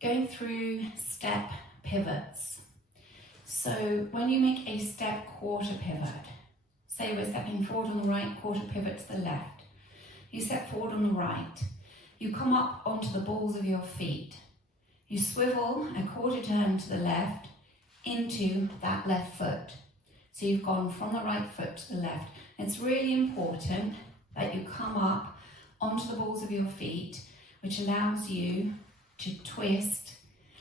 Go through step pivots. So when you make a step quarter pivot, say we're stepping forward on the right, quarter pivot to the left. You step forward on the right. You come up onto the balls of your feet. You swivel a quarter turn to the left into that left foot. So you've gone from the right foot to the left. It's really important that you come up onto the balls of your feet, which allows you to twist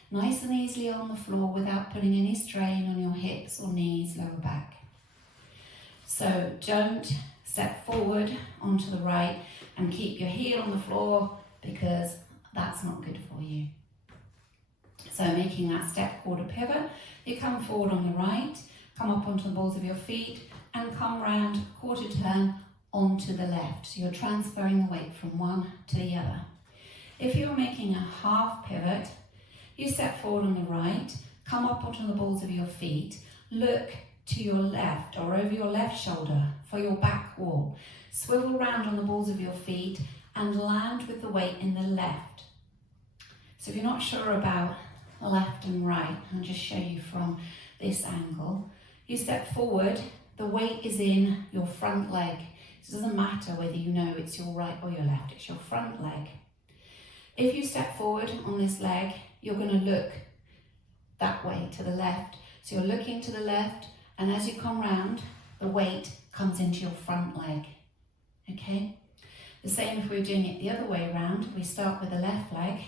nice and easily on the floor without putting any strain on your hips or knees, lower back. So don't step forward onto the right and keep your heel on the floor, because that's not good for you. So making that step quarter pivot, you come forward on the right, come up onto the balls of your feet and come round quarter turn onto the left. So you're transferring the weight from one to the other. If you're making a half pivot, you step forward on the right, come up onto the balls of your feet, look to your left or over your left shoulder for your back wall. Swivel round on the balls of your feet and land with the weight in the left. So if you're not sure about left and right, I'll just show you from this angle. You step forward, the weight is in your front leg. It doesn't matter whether you know it's your right or your left, it's your front leg. If you step forward on this leg, you're going to look that way to the left. So you're looking to the left, and as you come round, the weight comes into your front leg. Okay? The same if we're doing it the other way around. We start with the left leg,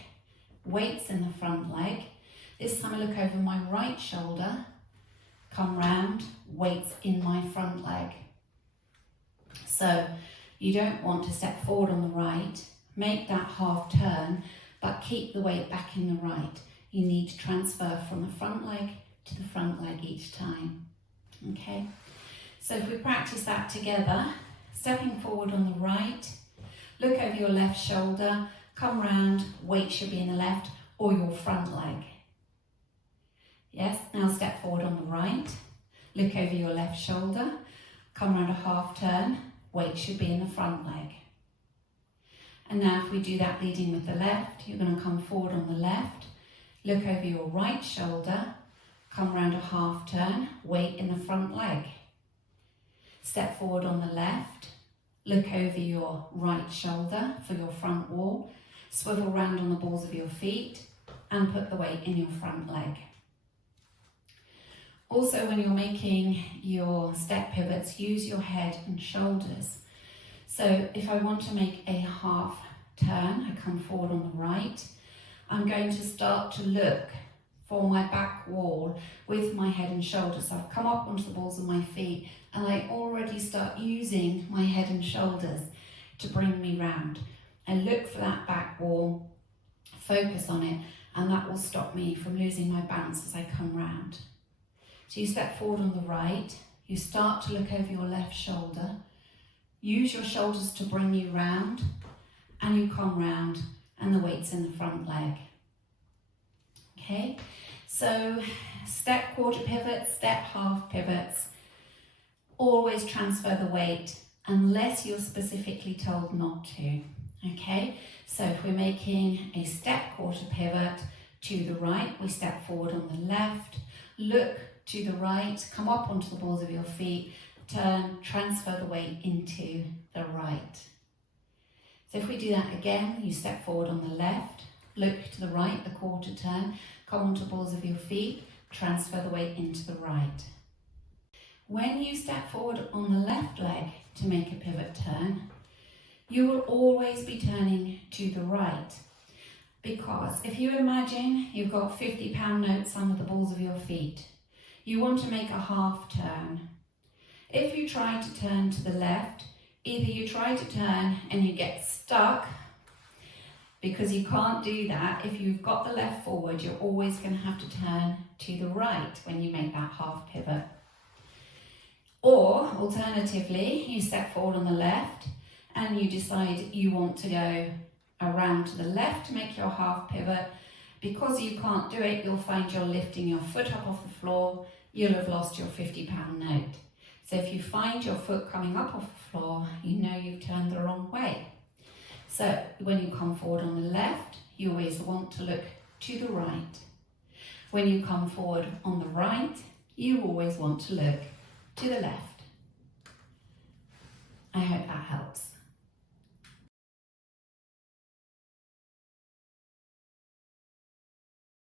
weights in the front leg. This time I look over my right shoulder, come round, weights in my front leg. So you don't want to step forward on the right, make that half turn, but keep the weight back in the right. You need to transfer from the front leg to the front leg each time. Okay? So if we practice that together, stepping forward on the right, look over your left shoulder, come round, weight should be in the left or your front leg. Yes, now step forward on the right, look over your left shoulder, come round a half turn, weight should be in the front leg. And now if we do that leading with the left, you're going to come forward on the left, look over your right shoulder, come round a half turn, weight in the front leg. Step forward on the left, look over your right shoulder for your front wall, swivel round on the balls of your feet and put the weight in your front leg. Also, when you're making your step pivots, use your head and shoulders. So if I want to make a half turn, I come forward on the right, I'm going to start to look for my back wall with my head and shoulders. So I've come up onto the balls of my feet and I already start using my head and shoulders to bring me round. And look for that back wall, focus on it, and that will stop me from losing my balance as I come round. So you step forward on the right, you start to look over your left shoulder, use your shoulders to bring you round, and you come round and the weight's in the front leg. Okay, so step quarter pivots, step half pivots, always transfer the weight unless you're specifically told not to. Okay, so if we're making a step quarter pivot to the right, we step forward on the left, look to the right, come up onto the balls of your feet, turn, transfer the weight into the right. So if we do that again, you step forward on the left, look to the right, the quarter turn, come onto the balls of your feet, transfer the weight into the right. When you step forward on the left leg to make a pivot turn, you will always be turning to the right. Because if you imagine you've got £50 notes under the balls of your feet, you want to make a half turn. If you try to turn to the left, either you try to turn and you get stuck, because you can't do that. If you've got the left forward, you're always going to have to turn to the right when you make that half pivot. Or alternatively, you step forward on the left and you decide you want to go around to the left to make your half pivot. Because you can't do it, you'll find you're lifting your foot up off the floor, you'll have lost your £50 note. So if you find your foot coming up off the floor, you know you've turned the wrong way. So when you come forward on the left, you always want to look to the right. When you come forward on the right, you always want to look to the left. I hope that helps.